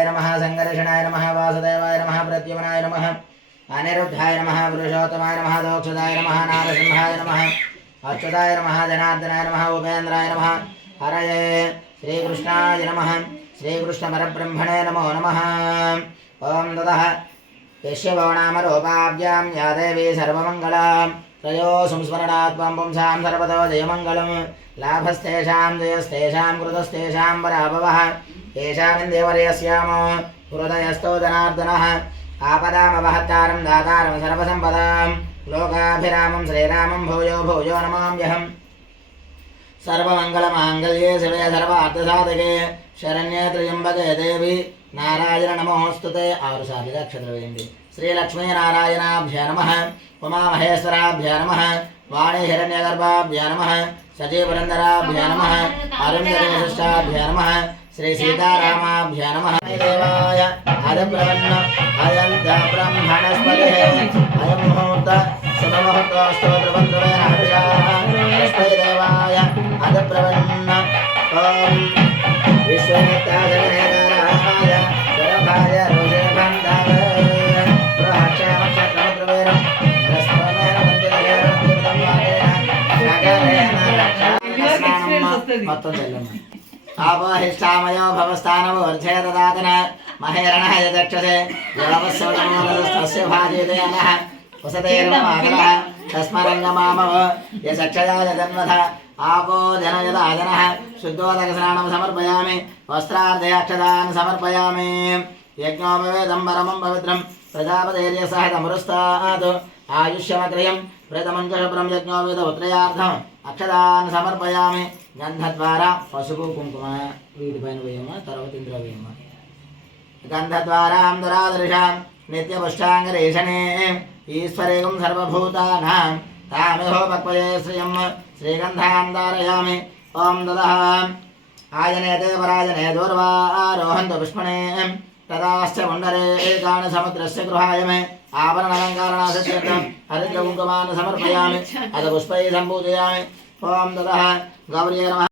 శ్రీనివాసాయ నమ సంకర్షణాయ నమ వాసుదేవాయ నమ ప్రద్యుమనాయ నమ అనిరుద్ధాయ నమ పురుషోత్తమాయ నమ దోక్షదాయ నమ నారసింహాయ నమ అచ్యుతాయ నమ జనార్దనాయ నమ ఉపేంద్రాయ నమ హరయే శ్రీకృష్ణాయ నమ శ్రీకృష్ణపరబ్రహ్మణే నమో నమ ఓం దదః యస్య నామరూపాభ్యాం యా దేవీ సర్వమంగళాం తయో సంస్మరణాత్ త్వం పుంసాం సర్వతో జయమంగళం లాభస్తేషాం జయస్తేషాం కృతస్తేషాం येषामिन्देवरेयस्याम हृदयस्थो जनार्दनः। आपदामवहत्तारं दातारं सर्वसम्पदां लोकाभिरामं श्रीरामं भूयो भूयो नमाम्यहम्। सर्वमङ्गलमाङ्गल्ये शिवे, सर्वार्थसाधके। शरण्ये त्र्यम्बके देवी। नारायण नमोऽस्तु ते। आरुषादिलक्षत्रवेम्बि श्रीलक्ष्मीनारायणाभ्य नमः। उमामहेश्वराभ्य नमः। वाणी हिरण्यगर्भाभ्य नमः। सजीवरन्दराभ्य नमः। अरुण्यदेशिष्टाभ्य नमः। శ్రీ సీతారామాభ్య నమ. దేవాయ అదబ్రవన్న అయంత బ్రహ్మణస్పతి. అయం ముహూర్త శుభముహూర్తోస్తు ధ్రువంధ్రువేణ హర్షాస్మై దేవాయ. అదబ్రవన్న ఓం. విశ్వమిత్తాయ జగనేతరాయ సురభాయ రక్ష. మొత్తం తెల్లమ్మ ఆపోహిష్టామయో భవస్థానము వర్ధేదదాతన మహేరణ యదక్షసే దేవస్సోతమోదస్తస్య భాజేదేన వసతేర్మాగరः తస్మరంగమామవ యసక్షయాయ జన్మథ ఆపో జనయదాజనः శుద్ధోదకస్నానం సమర్పయామి వస్త్రార్థయక్షదాన్ సమర్పయామి యజ్ఞోపవేదం పరమం పవిత్రం ప్రజాపతేర్య సహతమరుస్తాత్ ఆయుష్యమగ్రయం ప్రేతమంజశుభ్రం యజ్ఞోపేత ఉత్రయార్థం అక్షదాన్ సమర్పయామి గంధ ద్వారా పసుపు కుంకుమ వీటిపైన వేయమా తర్వాత ఇందులో వేయమా గంధ ద్వారా దురాదృశాం నిత్యపుష్టాంగరేషణే ఈశ్వరేగం సర్వభూతానాం తామిహో పక్వయే శ్రియం శ్రీగంధాం ధారయామి ఓం దదః ఆయనేతే పరాయనే దూర్వారోహంతు పుష్పణే तदाश्च मण्डले एकानि समुद्रस्य गृहाय मे। आवरणलङ्कारणासत्यर्थं हरिद्रकुङ्कुमान् समर्पयामि। अथ पुष्पैः सम्पूजयामि। ॐ ततः गौर्ये नमः।